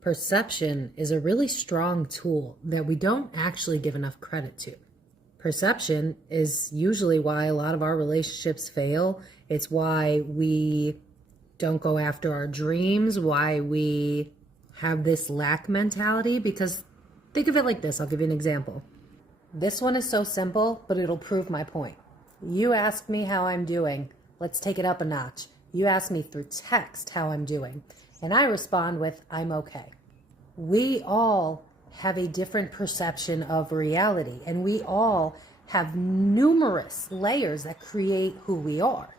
Perception is a really strong tool that we don't actually give enough credit to. Perception is usually why a lot of our relationships fail. It's why we don't go after our dreams, why we have this lack mentality, because think of it like this. I'll give you an example. This one is so simple, but it'll prove my point. You ask me how I'm doing. Let's take it up a notch. You ask me through text how I'm doing, and I respond with, I'm okay. We all have a different perception of reality, and we all have numerous layers that create who we are.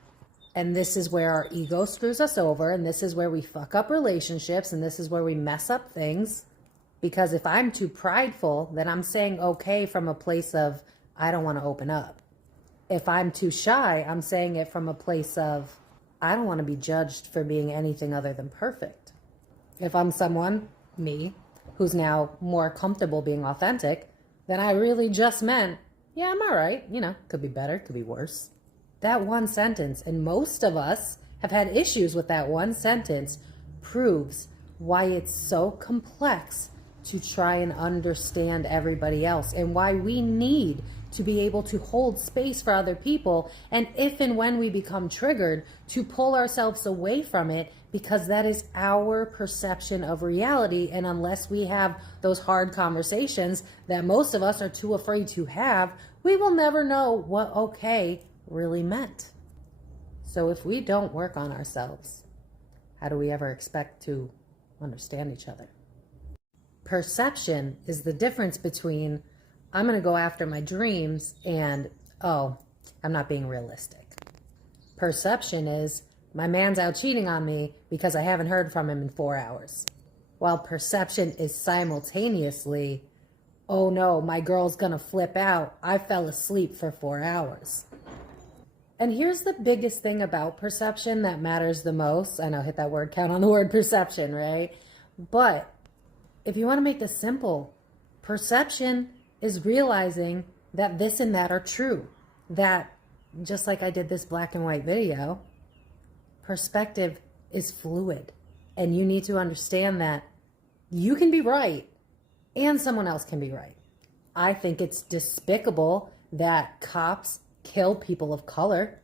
And this is where our ego screws us over, and this is where we fuck up relationships, and this is where we mess up things. Because if I'm too prideful, then I'm saying okay from a place of, I don't want to open up. If I'm too shy, I'm saying it from a place of, I don't want to be judged for being anything other than perfect. If I'm someone, me, who's now more comfortable being authentic, then I really just meant, yeah, I'm all right. You know, could be better, could be worse. That one sentence, and most of us have had issues with that one sentence, proves why it's so complex to try and understand everybody else, and why we need to be able to hold space for other people, and if and when we become triggered, to pull ourselves away from it, because that is our perception of reality. And unless we have those hard conversations that most of us are too afraid to have, we will never know what okay really meant. So if we don't work on ourselves, how do we ever expect to understand each other? Perception is the difference between, I'm going to go after my dreams, and, oh, I'm not being realistic. Perception is, my man's out cheating on me because I haven't heard from him in 4 hours. While perception is simultaneously, oh no, my girl's going to flip out. I fell asleep for 4 hours. And here's the biggest thing about perception that matters the most. I know, hit that word count on the word perception, right? But if you want to make this simple, perception is realizing that this and that are true. That, just like I did this black and white video, perspective is fluid. And you need to understand that you can be right and someone else can be right. I think it's despicable that cops kill people of color.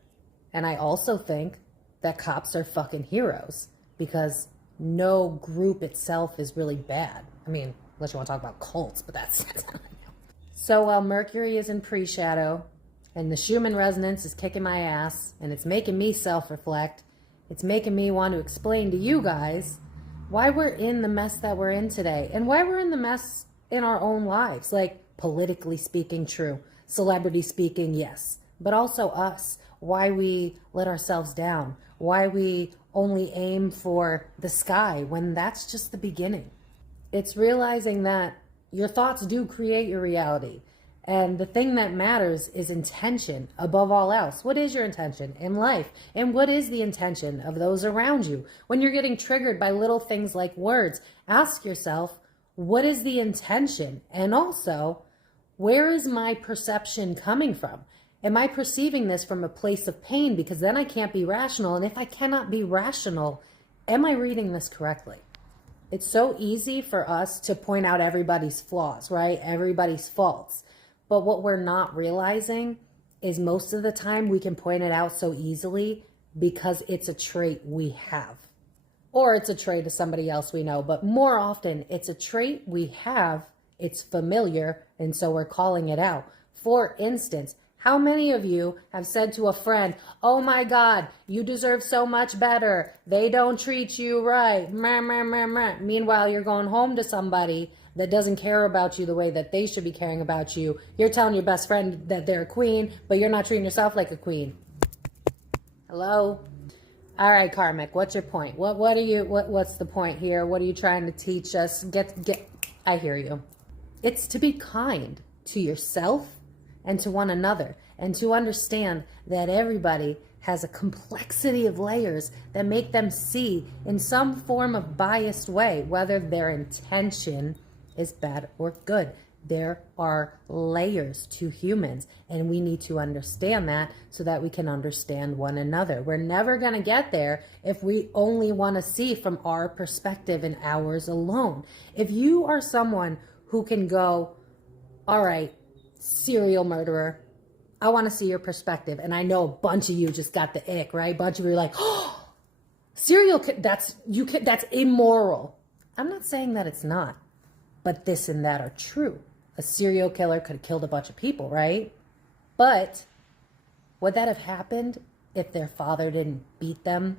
And I also think that cops are fucking heroes, because no group itself is really bad. I mean, unless you want to talk about cults, but that's So while Mercury is in pre-shadow and the Schumann resonance is kicking my ass and it's making me self-reflect, it's making me want to explain to you guys why we're in the mess that we're in today, and why we're in the mess in our own lives. Like, politically speaking, true. Celebrity speaking, yes. But also us. Why we let ourselves down. Why we only aim for the sky when that's just the beginning. It's realizing that your thoughts do create your reality. And the thing that matters is intention above all else. What is your intention in life? And what is the intention of those around you? When you're getting triggered by little things like words, ask yourself, what is the intention? And also, where is my perception coming from? Am I perceiving this from a place of pain? Because then I can't be rational. And if I cannot be rational, am I reading this correctly? It's so easy for us to point out everybody's flaws, right? Everybody's faults. But what we're not realizing is most of the time we can point it out so easily because it's a trait we have. Or it's a trait of somebody else we know. But more often, it's a trait we have, it's familiar, and so we're calling it out. For instance, how many of you have said to a friend, oh my God, you deserve so much better. They don't treat you right. Meh, meh, meh, meh. Meanwhile, you're going home to somebody that doesn't care about you the way that they should be caring about you. You're telling your best friend that they're a queen, but you're not treating yourself like a queen. Hello? All right, Karmic, what's your point? What's the point here? What are you trying to teach us? I hear you. It's to be kind to yourself and to one another, and to understand that everybody has a complexity of layers that make them see in some form of biased way, whether their intention is bad or good. There are layers to humans, and we need to understand that so that we can understand one another. We're never going to get there if we only want to see from our perspective and ours alone. If you are someone who can go, all right, serial murderer, I want to see your perspective. And I know a bunch of you just got the ick, right? A bunch of you are like, oh, that's immoral. I'm not saying that it's not, but this and that are true. A serial killer could have killed a bunch of people, right? But would that have happened if their father didn't beat them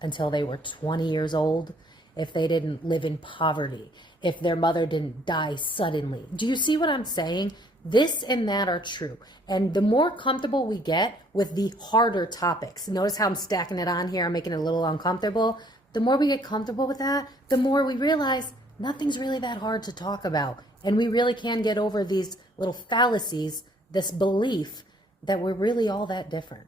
until they were 20 years old? If they didn't live in poverty? If their mother didn't die suddenly? Do you see what I'm saying? This and that are true. And the more comfortable we get with the harder topics, notice how I'm stacking it on here, I'm making it a little uncomfortable. The more we get comfortable with that, the more we realize nothing's really that hard to talk about. And we really can get over these little fallacies, this belief that we're really all that different.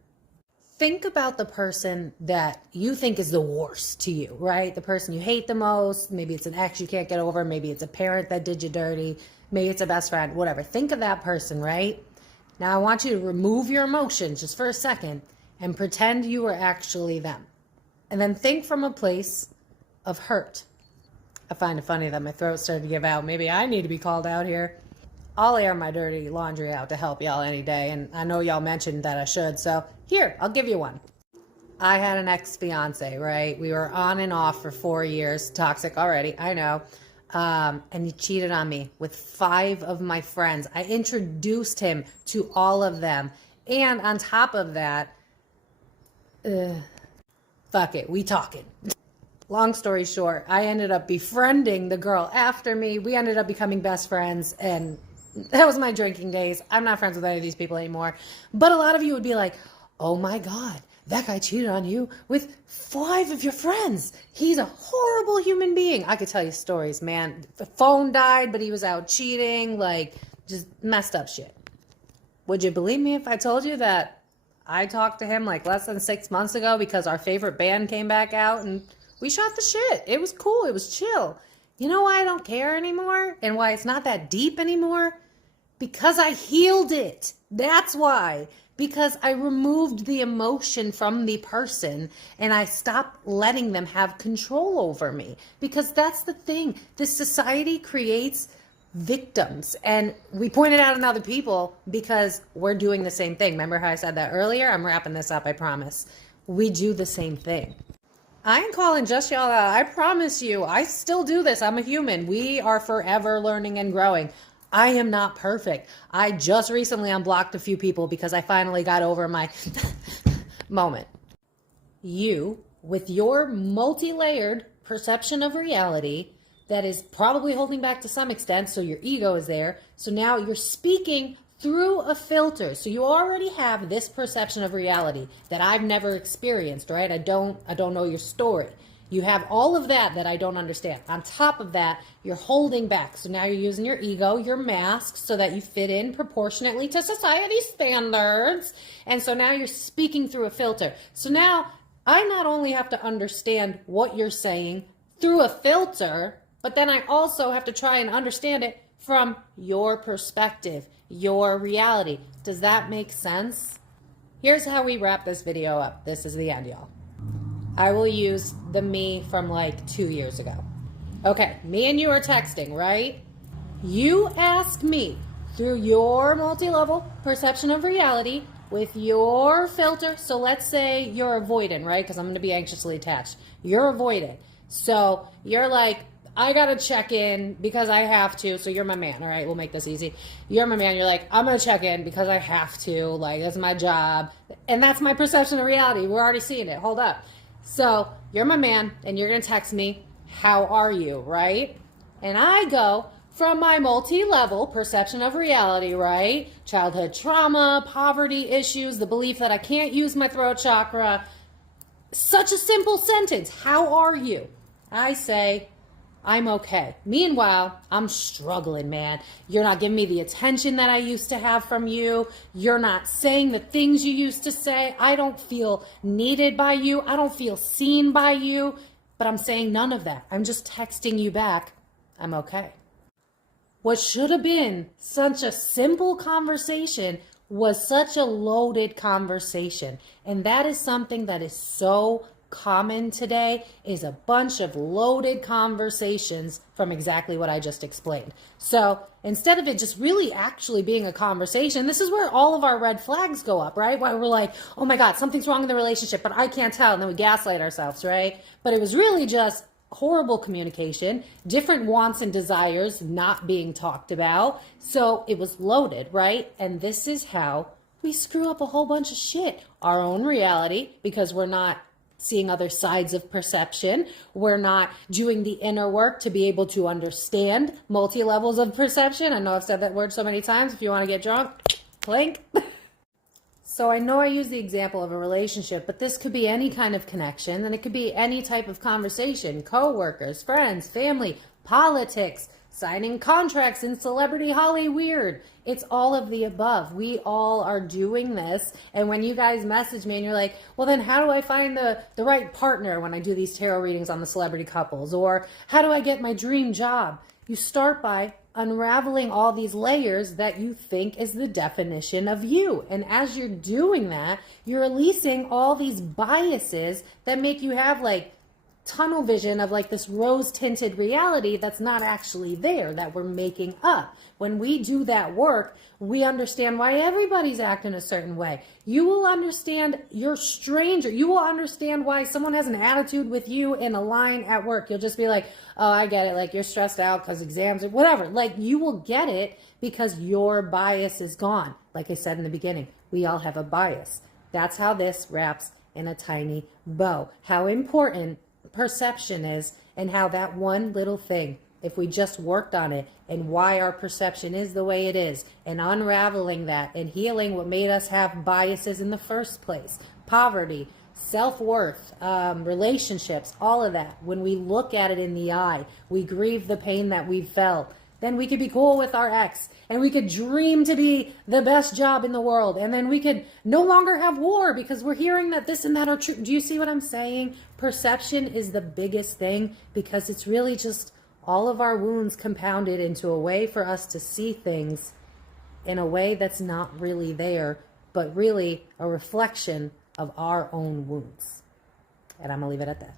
Think about the person that you think is the worst to you, right? The person you hate the most. Maybe it's an ex you can't get over. Maybe it's a parent that did you dirty. Maybe it's a best friend, whatever. Think of that person, right? Now I want you to remove your emotions just for a second and pretend you are actually them. And then think from a place of hurt. I find it funny that my throat started to give out. Maybe I need to be called out here. I'll air my dirty laundry out to help y'all any day. And I know y'all mentioned that I should. So here, I'll give you one. I had an ex-fiance, right? We were on and off for 4 years. Toxic already, I know. And he cheated on me with 5 of my friends. I introduced him to all of them. And on top of that, fuck it, we talking. Long story short, I ended up befriending the girl after me. We ended up becoming best friends, and that was my drinking days. I'm not friends with any of these people anymore. But a lot of you would be like, oh my God, that guy cheated on you with 5 of your friends. He's a horrible human being. I could tell you stories, man. The phone died, but he was out cheating, like just messed up shit. Would you believe me if I told you that I talked to him like less than 6 months ago because our favorite band came back out and we shot the shit. It was cool. It was chill. You know why I don't care anymore and why it's not that deep anymore? Because I healed it. That's why. Because I removed the emotion from the person and I stopped letting them have control over me. Because that's the thing. This society creates victims. And we point it out in other people because we're doing the same thing. Remember how I said that earlier? I'm wrapping this up, I promise. We do the same thing. I ain't calling just y'all out. I promise you, I still do this. I'm a human. We are forever learning and growing. I am not perfect. I just recently unblocked a few people because I finally got over my moment. You, with your multi-layered perception of reality that is probably holding back to some extent, so your ego is there. So now you're speaking through a filter. So you already have this perception of reality that I've never experienced, right? I don't know your story. You have all of that I don't understand. On top of that, you're holding back. So now you're using your ego, your mask, so that you fit in proportionately to society's standards. And so now you're speaking through a filter. So now I not only have to understand what you're saying through a filter, but then I also have to try and understand it from your perspective, your reality. Does that make sense? Here's how we wrap this video up. This is the end, y'all. I will use the me from like 2 years ago. Okay, me and you are texting, right? You ask me through your multi-level perception of reality with your filter. So let's say you're avoidant, right? Because I'm going to be anxiously attached. You're avoidant. So you're like, I got to check in because I have to. So you're my man. All right, we'll make this easy. You're my man. You're like, I'm going to check in because I have to. Like, that's my job. And that's my perception of reality. We're already seeing it. Hold up. So you're my man and you're going to text me, how are you, right? And I go from my multi-level perception of reality, right? Childhood trauma, poverty issues, the belief that I can't use my throat chakra. Such a simple sentence. How are you? I say, I'm okay. Meanwhile, I'm struggling, man. You're not giving me the attention that I used to have from you. You're not saying the things you used to say. I don't feel needed by you. I don't feel seen by you. But I'm saying none of that. I'm just texting you back, I'm okay. What should have been such a simple conversation was such a loaded conversation. And that is something that is so common today, is a bunch of loaded conversations from exactly what I just explained. So instead of it just really actually being a conversation, this is where all of our red flags go up, right? Why we're like, oh my God, something's wrong in the relationship, but I can't tell. And then we gaslight ourselves, right? But it was really just horrible communication, different wants and desires not being talked about. So it was loaded, right? And this is how we screw up a whole bunch of shit. Our own reality, because we're not seeing other sides of perception. We're not doing the inner work to be able to understand multi-levels of perception. I know I've said that word so many times. If you want to get drunk, clink. So I know I use the example of a relationship, but this could be any kind of connection, and it could be any type of conversation, coworkers, friends, family, politics, signing contracts in celebrity Hollywood. It's all of the above. We all are doing this. And when you guys message me and you're like, well, then how do I find the right partner when I do these tarot readings on the celebrity couples? Or how do I get my dream job? You start by unraveling all these layers that you think is the definition of you. And as you're doing that, you're releasing all these biases that make you have like tunnel vision of like this rose tinted reality that's not actually there, that we're making up. When we do that work, we understand why everybody's acting a certain way. You will understand your stranger. You will understand why someone has an attitude with you in a line at work. You'll just be like, oh, I get it. Like you're stressed out because exams or whatever. Like you will get it because your bias is gone. Like I said in the beginning, we all have a bias. That's how this wraps in a tiny bow. How important perception is, and how that one little thing, if we just worked on it and why our perception is the way it is, and unraveling that and healing what made us have biases in the first place, poverty, self-worth, relationships, all of that. When we look at it in the eye, we grieve the pain that we felt. Then we could be cool with our ex, and we could dream to be the best job in the world, and then we could no longer have war because we're hearing that this and that are true. Do you see what I'm saying? Perception is the biggest thing, because it's really just all of our wounds compounded into a way for us to see things in a way that's not really there, but really a reflection of our own wounds. And I'm going to leave it at that.